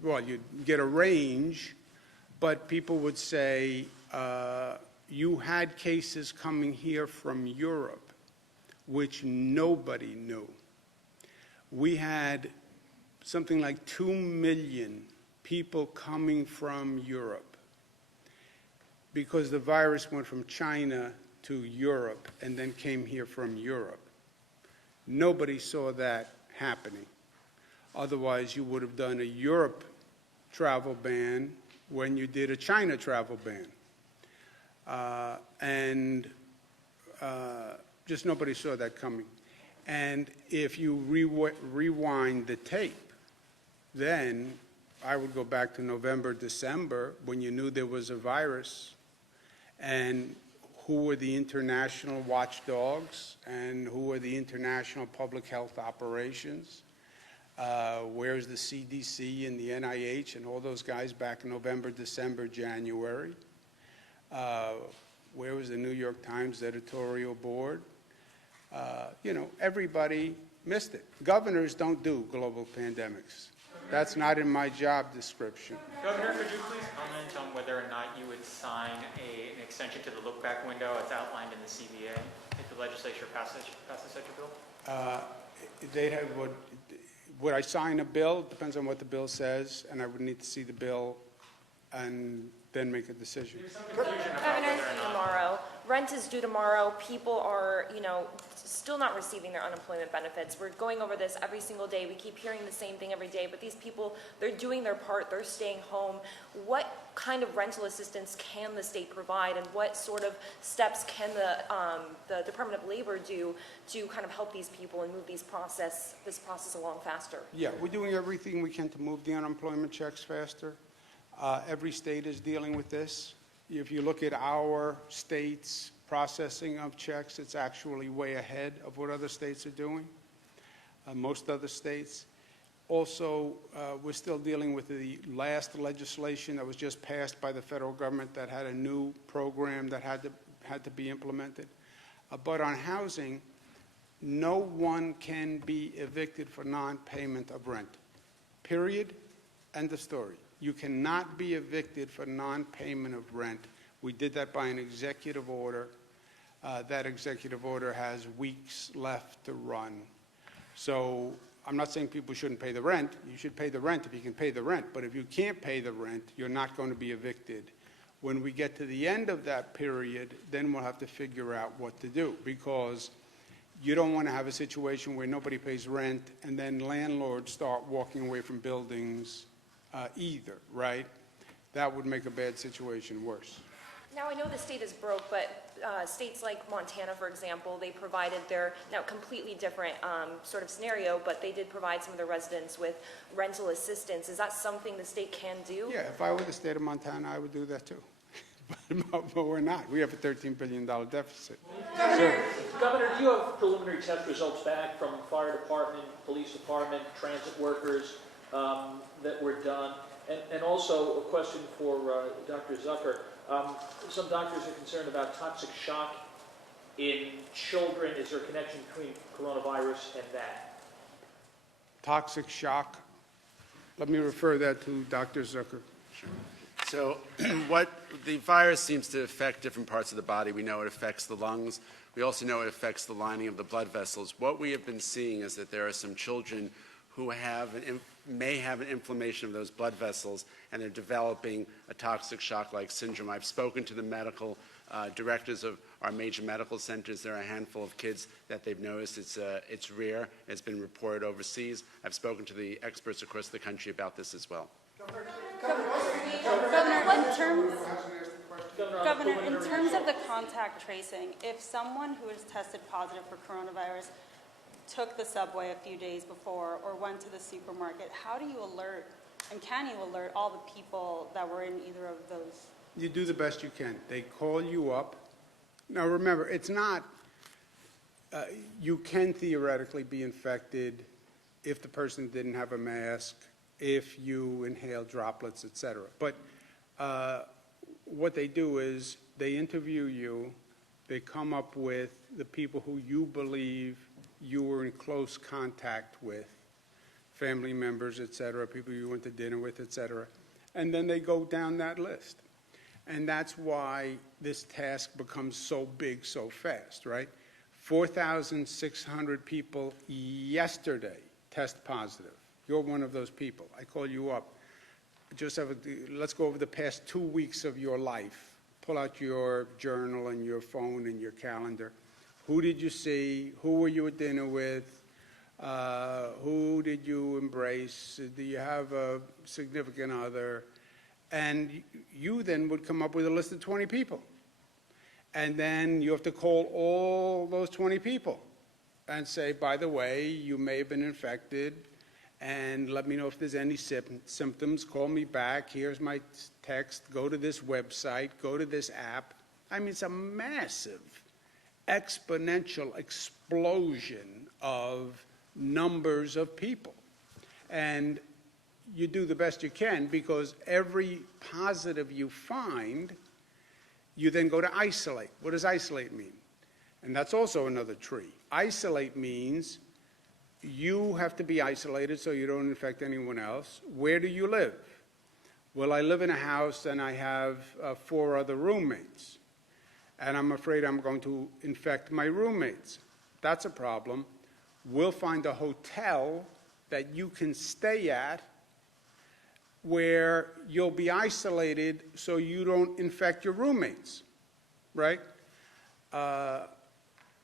well, you'd get a range, but people would say, you had cases coming here from Europe, which nobody knew. We had something like 2 million people coming from Europe because the virus went from China to Europe and then came here from Europe. Nobody saw that happening. Otherwise, you would have done a Europe travel ban when you did a China travel ban. Just nobody saw that coming. And if you rewind the tape, then I would go back to November, December, when you knew there was a virus, and who were the international watchdogs, and who were the international public health operations. Where's the CDC and the NIH and all those guys back in November, December, January? Where was the New York Times editorial board? Everybody missed it. Governors don't do global pandemics. That's not in my job description. Governor, could you please comment on whether or not you would sign an extension to the look-back window as outlined in the CBA if the legislature passes such a bill? Would I sign a bill? Depends on what the bill says, and I would need to see the bill and then make a decision. There's some confusion about whether or not. Tomorrow, rent is due tomorrow. People are, still not receiving their unemployment benefits. We're going over this every single day. We keep hearing the same thing every day, but these people, they're doing their part. They're staying home. What kind of rental assistance can the state provide, and what sort of steps can the Department of Labor do to kind of help these people and move this process along faster? Yeah, we're doing everything we can to move the unemployment checks faster. Every state is dealing with this. If you look at our state's processing of checks, it's actually way ahead of what other states are doing, most other states. Also, we're still dealing with the last legislation that was just passed by the federal government that had a new program that had to be implemented. But on housing, no one can be evicted for non-payment of rent. Period. End of story. You cannot be evicted for non-payment of rent. We did that by an executive order. That executive order has weeks left to run. So I'm not saying people shouldn't pay the rent. You should pay the rent if you can pay the rent. But if you can't pay the rent, you're not going to be evicted. When we get to the end of that period, then we'll have to figure out what to do, because you don't want to have a situation where nobody pays rent and then landlords start walking away from buildings either, right? That would make a bad situation worse. Now, I know the state is broke, but states like Montana, for example, they provided their, now completely different sort of scenario, but they did provide some of their residents with rental assistance. Is that something the state can do? Yeah, if I were the state of Montana, I would do that too. But we're not. We have a $13 billion deficit. Governor, do you have preliminary test results back from fire department, police department, transit workers that were done? And also a question for Dr. Zucker. Some doctors are concerned about toxic shock in children. Is there a connection between coronavirus and that? Toxic shock. Let me refer that to Dr. Zucker. Sure. So what the virus seems to affect different parts of the body. We know it affects the lungs. We also know it affects the lining of the blood vessels. What we have been seeing is that there are some children who may have an inflammation of those blood vessels, and they're developing a toxic shock-like syndrome. I've spoken to the medical directors of our major medical centers. There are a handful of kids that they've noticed. It's rare. It's been reported overseas. I've spoken to the experts across the country about this as well. Governor, in terms of the contact tracing, if someone who is tested positive for coronavirus took the subway a few days before or went to the supermarket, how do you alert, and can you alert all the people that were in either of those? You do the best you can. They call you up. Now remember, it's not, you can theoretically be infected if the person didn't have a mask, if you inhale droplets, etc. But what they do is they interview you, they come up with the people who you believe you were in close contact with, family members, et cetera, people you went to dinner with, et cetera. And then they go down that list. And that's why this task becomes so big so fast, right? 4,600 people yesterday test positive. You're one of those people. I call you up. Let's go over the past 2 weeks of your life. Pull out your journal and your phone and your calendar. Who did you see? Who were you at dinner with? Who did you embrace? Do you have a significant other? And you then would come up with a list of 20 people. And then you have to call all those 20 people and say, by the way, you may have been infected, and let me know if there's any symptoms. Call me back. Here's my text. Go to this website. Go to this app. I mean, it's a massive, exponential explosion of numbers of people. And you do the best you can, because every positive you find, you then go to isolate. What does isolate mean? And that's also another tree. Isolate means you have to be isolated so you don't infect anyone else. Where do you live? Well, I live in a house and I have 4 other roommates. And I'm afraid I'm going to infect my roommates. That's a problem. We'll find a hotel that you can stay at where you'll be isolated so you don't infect your roommates, right?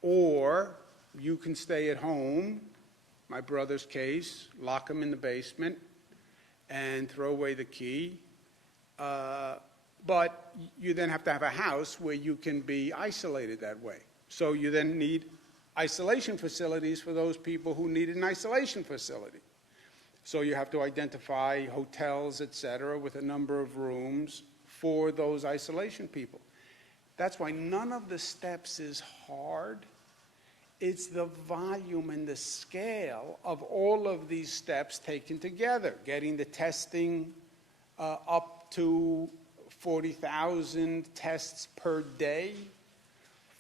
Or you can stay at home, my brother's case, lock him in the basement and throw away the key. But you then have to have a house where you can be isolated that way. So you then need isolation facilities for those people who need an isolation facility. So you have to identify hotels, et cetera, with a number of rooms for those isolation people. That's why none of the steps is hard. It's the volume and the scale of all of these steps taken together, getting the testing up to 40,000 tests per day.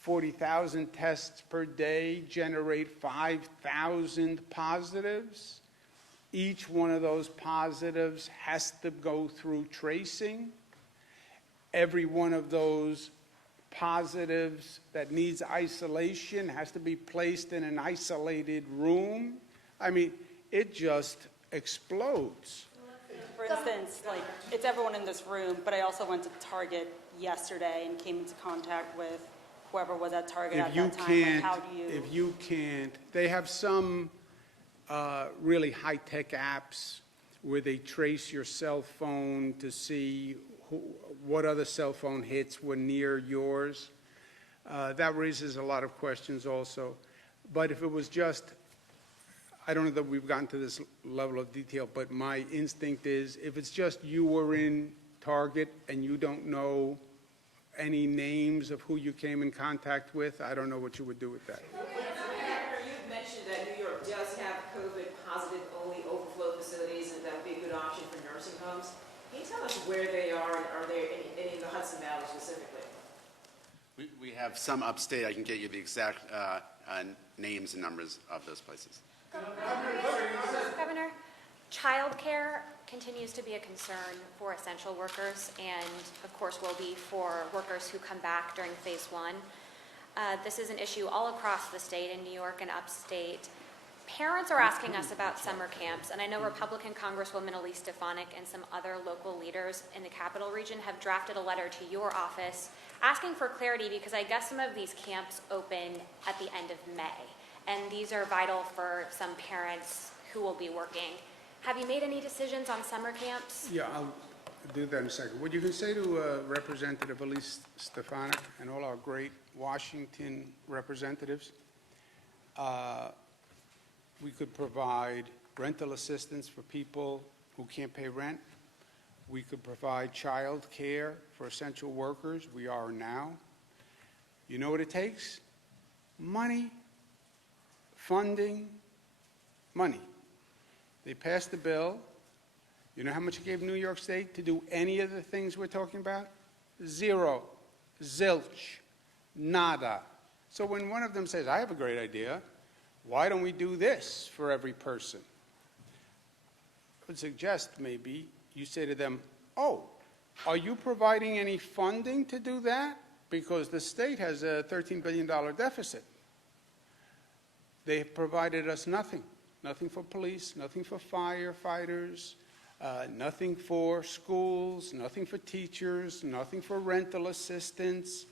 40,000 tests per day generate 5,000 positives. Each one of those positives has to go through tracing. Every one of those positives that needs isolation has to be placed in an isolated room. I mean, it just explodes. For instance, like, it's everyone in this room, but I also went to Target yesterday and came into contact with whoever was at Target at that time. Like, how do you... If you can't, they have some really high-tech apps where they trace your cell phone to see what other cell phone hits were near yours. That raises a lot of questions also. But if it was just, I don't know that we've gotten to this level of detail, but my instinct is if it's just you were in Target and you don't know any names of who you came in contact with, I don't know what you would do with that. You've mentioned that New York does have COVID-positive only overflow facilities, and that would be a good option for nursing homes. Can you tell us where they are, and are there any in the Hudson Valley specifically? We have some upstate. I can get you the exact names and numbers of those places. Governor, childcare continues to be a concern for essential workers and, of course, will be for workers who come back during phase 1. This is an issue all across the state, in New York and upstate. Parents are asking us about summer camps, and I know Republican Congresswoman Elise Stefanik and some other local leaders in the Capital Region have drafted a letter to your office asking for clarity, because I guess some of these camps open at the end of May, and these are vital for some parents who will be working. Have you made any decisions on summer camps? Yeah, I'll do that in a second. What you can say to Representative Elise Stefanik and all our great Washington representatives, we could provide rental assistance for people who can't pay rent. We could provide child care for essential workers. We are now. You know what it takes? Money, funding, money. They passed the bill. You know how much it gave New York State to do any of the things we're talking about? Zero, zilch, nada. So when one of them says, I have a great idea, why don't we do this for every person? would suggest maybe you say to them, oh, are you providing any funding to do that? Because the state has a $13 billion deficit. They have provided us nothing. Nothing for police, nothing for firefighters, nothing for schools, nothing for teachers, nothing for rental assistance,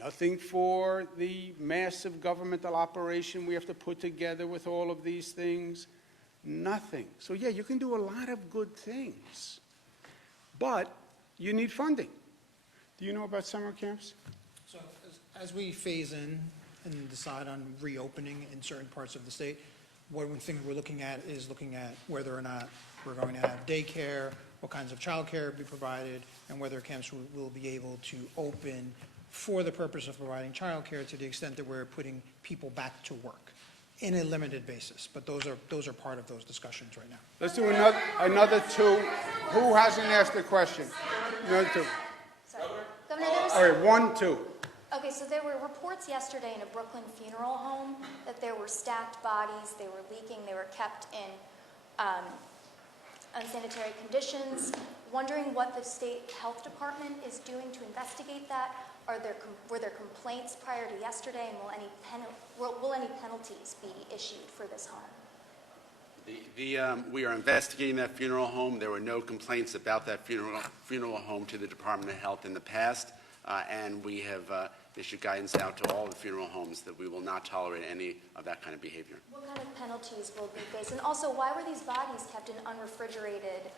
nothing for the massive governmental operation we have to put together with all of these things. Nothing. So yeah, you can do a lot of good things, but you need funding. Do you know about summer camps? So as we phase in and decide on reopening in certain parts of the state, one thing we're looking at is looking at whether or not we're going to have daycare, what kinds of childcare will be provided, and whether camps will be able to open for the purpose of providing childcare to the extent that we're putting people back to work in a limited basis. But those are part of those discussions right now. Let's do another two. Who hasn't asked a question? Another two. Sorry. Governor, there was... All right, 1, 2. Okay, so there were reports yesterday in a Brooklyn funeral home that there were stacked bodies, they were leaking, they were kept in unsanitary conditions. Wondering what the state health department is doing to investigate that. Were there complaints prior to yesterday, and will any penalties be issued for this home? We are investigating that funeral home. There were no complaints about that funeral home to the Department of Health in the past, and we have issued guidance out to all the funeral homes that we will not tolerate any of that kind of behavior. What kind of penalties will be faced? And also, why were these bodies kept in unrefrigerated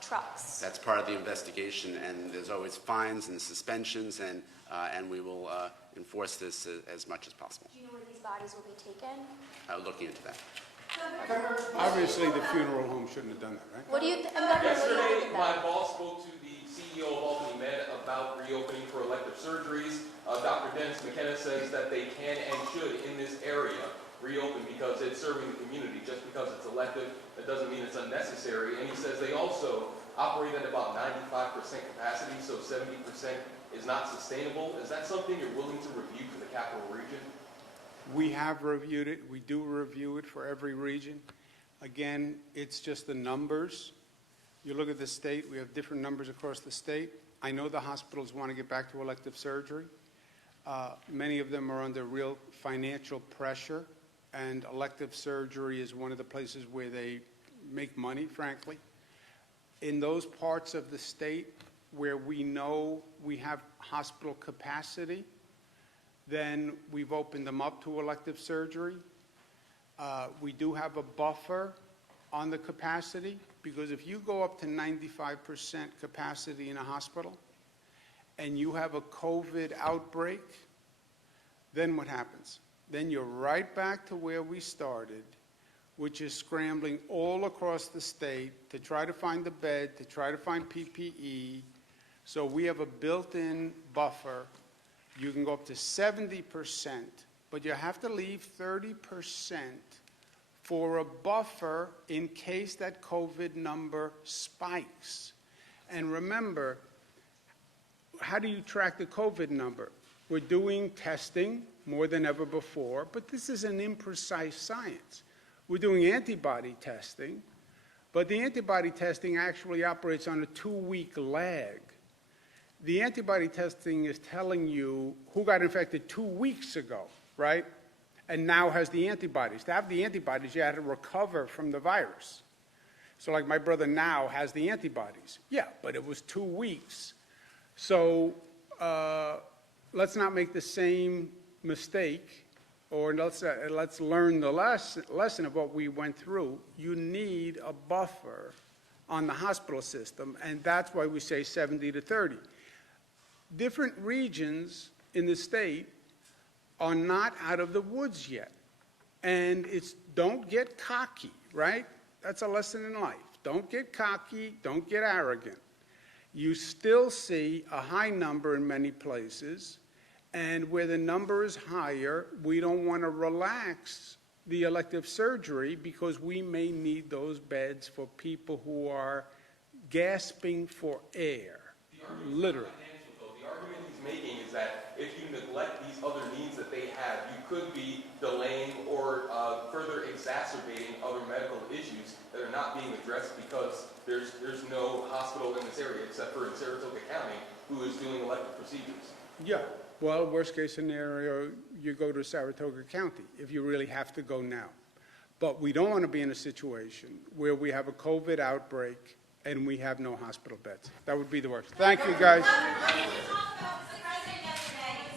trucks? That's part of the investigation, and there's always fines and suspensions, and we will enforce this as much as possible. Do you know where these bodies will be taken? Looking into that. Obviously, the funeral home shouldn't have done that, right? What do you think about Yesterday, my boss spoke to the CEO of Albany Med about reopening for elective surgeries. Dr. Dennis McKenna says that they can and should, in this area, reopen because it's serving the community. Just because it's elective, that doesn't mean it's unnecessary. And he says they also operate at about 95% capacity, so 70% is not sustainable. Is that something you're willing to review for the capital region? We have reviewed it. We do review it for every region. Again, it's just the numbers. You look at the state, we have different numbers across the state. I know the hospitals want to get back to elective surgery. Many of them are under real financial pressure, and elective surgery is one of the places where they make money, frankly. In those parts of the state where we know we have hospital capacity, then we've opened them up to elective surgery. We do have a buffer on the capacity, because if you go up to 95% capacity in a hospital and you have a COVID outbreak, then what happens? Then you're right back to where we started, which is scrambling all across the state to try to find the bed, to try to find PPE. So we have a built-in buffer. You can go up to 70%, but you have to leave 30% for a buffer in case that COVID number spikes. And remember, how do you track the COVID number? We're doing testing more than ever before, but this is an imprecise science. We're doing antibody testing, but the antibody testing actually operates on a 2-week lag. The antibody testing is telling you who got infected 2 weeks ago, right? And now has the antibodies. To have the antibodies, you had to recover from the virus. So like my brother now has the antibodies. Yeah, but it was 2 weeks. So let's not make the same mistake, or let's learn the lesson of what we went through. You need a buffer on the hospital system, and that's why we say 70 to 30. Different regions in the state are not out of the woods yet. And it's don't get cocky, right? That's a lesson in life. Don't get cocky, don't get arrogant. You still see a high number in many places, and where the number is higher, we don't want to relax the elective surgery because we may need those beds for people who are gasping for air, literally. The argument he's making is that if you neglect these other needs that they have, you could be delaying or further exacerbating other medical issues that are not being addressed because there's no hospital in this area except for in Saratoga County who is doing elective procedures. Yeah, well, worst case scenario, you go to Saratoga County if you really have to go now. But we don't want to be in a situation where we have a COVID outbreak and we have no hospital beds. That would be the worst. Thank you, guys. Governor, you talked about the president yesterday.